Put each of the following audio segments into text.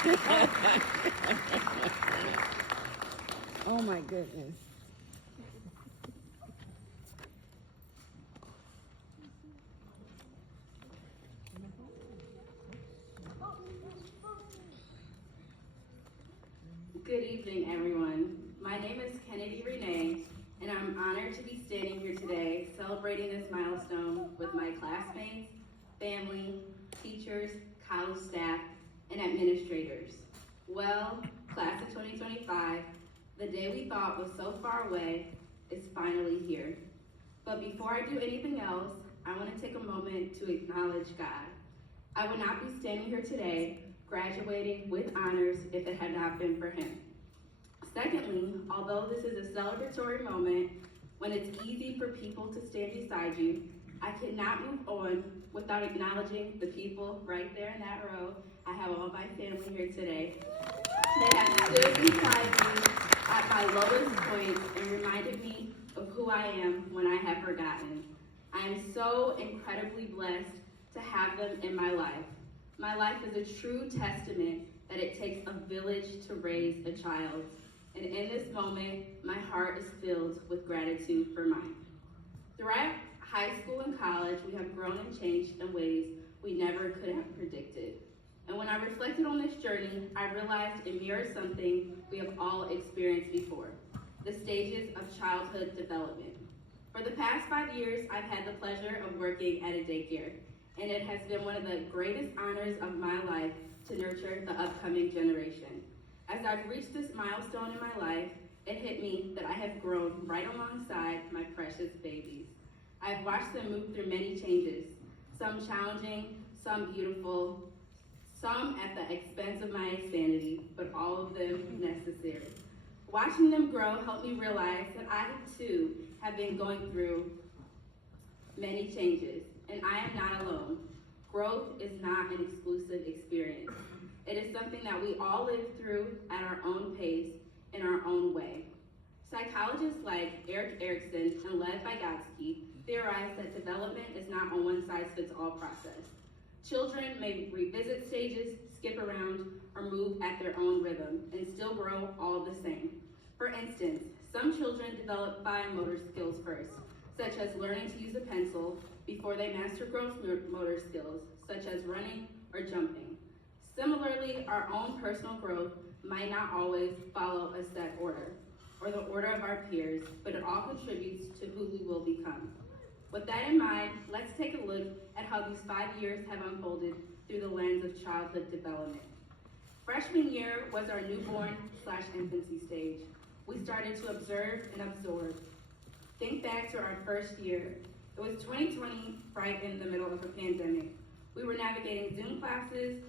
Oh my goodness. Good evening, everyone. My name is Kennedy-Renee, and I'm honored to be standing here today celebrating this milestone with my classmates, family, teachers, college staff, and administrators. Well, class of 2025, the day we thought was so far away is finally here. But before I do anything else, I want to take a moment to acknowledge God. I would not be standing here today graduating with honors if it had not been for him. Secondly, although this is a celebratory moment when it's easy for people to stand beside you, I cannot move on without acknowledging the people right there in that row. I have all my family here today. They have stood beside me at my lowest points and reminded me of who I am when I have forgotten. I am so incredibly blessed to have them in my life. My life is a true testament that it takes a village to raise a child. And in this moment, my heart is filled with gratitude for mine. Throughout high school and college, we have grown and changed in ways we never could have predicted. And when I reflected on this journey, I realized it mirrors something we have all experienced before: the stages of childhood development. For the past 5 years, I've had the pleasure of working at a daycare, and it has been one of the greatest honors of my life to nurture the upcoming generation. As I've reached this milestone in my life, it hit me that I have grown right alongside my precious babies. I've watched them move through many changes, some challenging, some beautiful, some at the expense of my sanity, but all of them necessary. Watching them grow helped me realize that I too have been going through many changes, and I am not alone. Growth is not an exclusive experience. It is something that we all live through at our own pace, in our own way. Psychologists like Erik Erikson and Lev Vygotsky theorize that development is not a one-size-fits-all process. Children may revisit stages, skip around, or move at their own rhythm and still grow all the same. For instance, some children develop fine motor skills first, such as learning to use a pencil, before they master gross motor skills, such as running or jumping. Similarly, our own personal growth might not always follow a set order, or the order of our peers, but it all contributes to who we will become. With that in mind, let's take a look at how these 5 years have unfolded through the lens of childhood development. Freshman year was our newborn/infancy stage. We started to observe and absorb. Think back to our first year. It was 2020, right in the middle of a pandemic. We were navigating Zoom classes,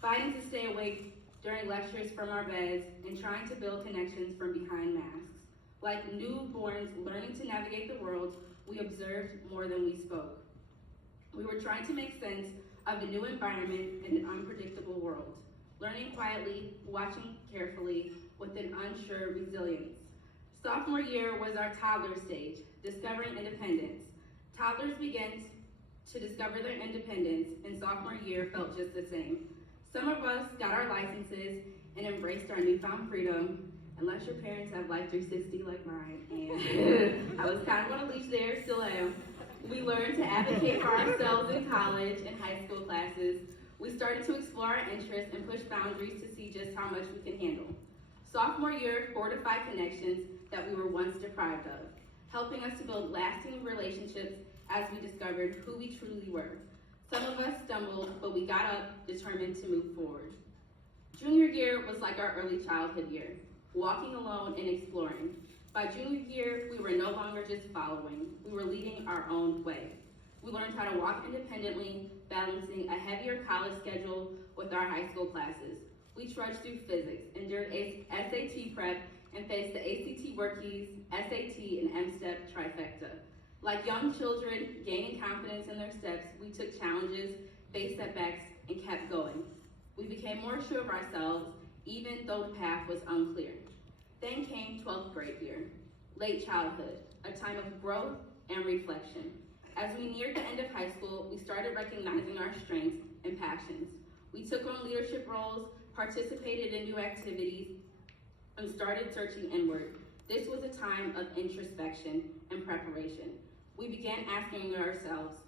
fighting to stay awake during lectures from our beds, and trying to build connections from behind masks. Like newborns learning to navigate the world, we observed more than we spoke. We were trying to make sense of a new environment in an unpredictable world, learning quietly, watching carefully, with an unsure resilience. Sophomore year was our toddler stage, discovering independence. Toddlers began to discover their independence, and sophomore year felt just the same. Some of us got our licenses and embraced our newfound freedom, unless your parents have Life 360 like mine, and I was kind of on a leash there, still am. We learned to advocate for ourselves in college and high school classes. We started to explore our interests and push boundaries to see just how much we can handle. Sophomore year fortified connections that we were once deprived of, helping us to build lasting relationships as we discovered who we truly were. Some of us stumbled, but we got up, determined to move forward. Junior year was like our early childhood year, walking alone and exploring. By junior year, we were no longer just following, we were leading our own way. We learned how to walk independently, balancing a heavier college schedule with our high school classes. We trudged through physics, endured SAT prep, and faced the ACT work keys, SAT, and M-STEP trifecta. Like young children gaining confidence in their steps, we took challenges, faced setbacks, and kept going. We became more sure of ourselves, even though the path was unclear. Then came 12th grade year, late childhood, a time of growth and reflection. As we neared the end of high school, we started recognizing our strengths and passions. We took on leadership roles, participated in new activities, and started searching inward. This was a time of introspection and preparation. We began asking ourselves,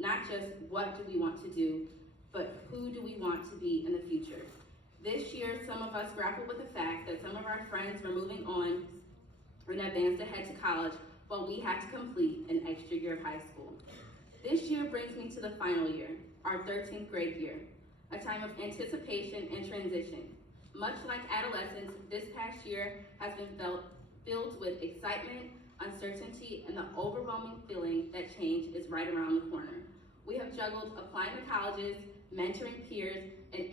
not just what do we want to do, but who do we want to be in the future? This year, some of us grappled with the fact that some of our friends were moving on and advanced ahead to college, while we had to complete an extra year of high school. This year brings me to the final year, our 13th grade year, a time of anticipation and transition. Much like adolescence, this past year has been filled with excitement, uncertainty, and the overwhelming feeling that change is right around the corner. We have juggled applying to colleges, mentoring peers, an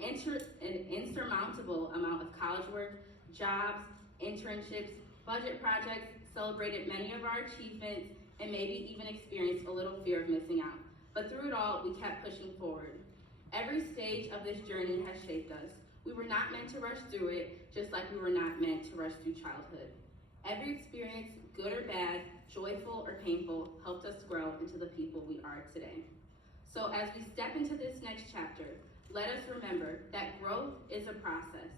insurmountable amount of college work, jobs, internships, budget projects, celebrated many of our achievements, and maybe even experienced a little fear of missing out. But through it all, we kept pushing forward. Every stage of this journey has shaped us. We were not meant to rush through it, just like we were not meant to rush through childhood. Every experience, good or bad, joyful or painful, helped us grow into the people we are today. So as we step into this next chapter, let us remember that growth is a process.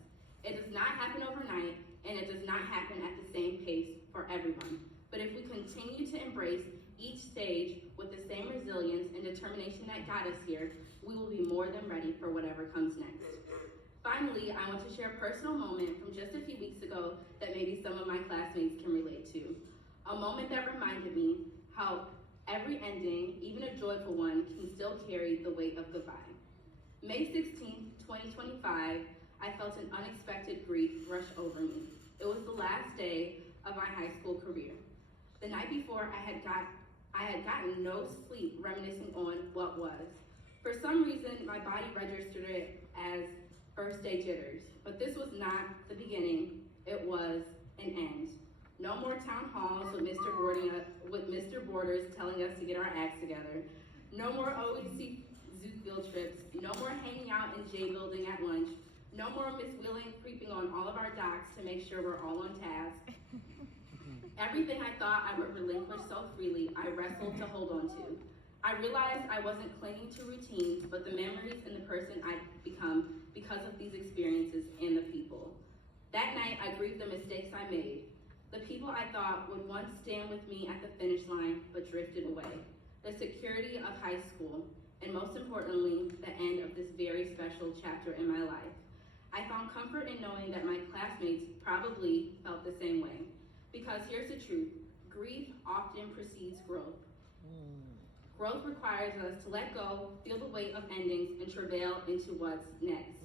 It does not happen overnight, and it does not happen at the same pace for everyone. But if we continue to embrace each stage with the same resilience and determination that got us here, we will be more than ready for whatever comes next. Finally, I want to share a personal moment from just a few weeks ago that maybe some of my classmates can relate to. A moment that reminded me how every ending, even a joyful one, can still carry the weight of goodbye. May 16th, 2025, I felt an unexpected grief rush over me. It was the last day of my high school career. The night before, I had gotten no sleep reminiscing on what was. For some reason, my body registered it as first day jitters, but this was not the beginning, it was an end. No more town halls with Mr. Borders telling us to get our acts together. No more OEC zoo field trips. No more hanging out in J building at lunch. No more Miss Wheeling creeping on all of our docs to make sure we're all on task. Everything I thought I would relinquish so freely, I wrestled to hold on to. I realized I wasn't clinging to routines, but the memories and the person I'd become because of these experiences and the people. That night, I grieved the mistakes I made. The people I thought would once stand with me at the finish line, but drifted away. The security of high school, and most importantly, the end of this very special chapter in my life. I found comfort in knowing that my classmates probably felt the same way. Because here's the truth, grief often precedes growth. Growth requires us to let go, feel the weight of endings, and travail into what's next.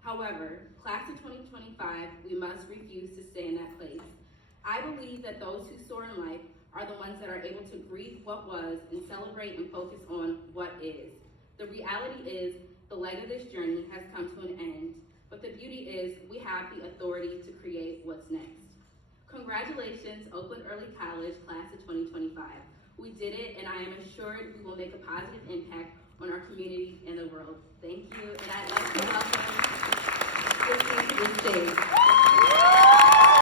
However, class of 2025, we must refuse to stay in that place. I believe that those who soar in life are the ones that are able to grieve what was and celebrate and focus on what is. The reality is, the leg of this journey has come to an end, but the beauty is we have the authority to create what's next. Congratulations, Oakland Early College, class of 2025. We did it, and I am assured we will make a positive impact on our community and the world. Thank you, and I'd like to welcome Christine to the stage.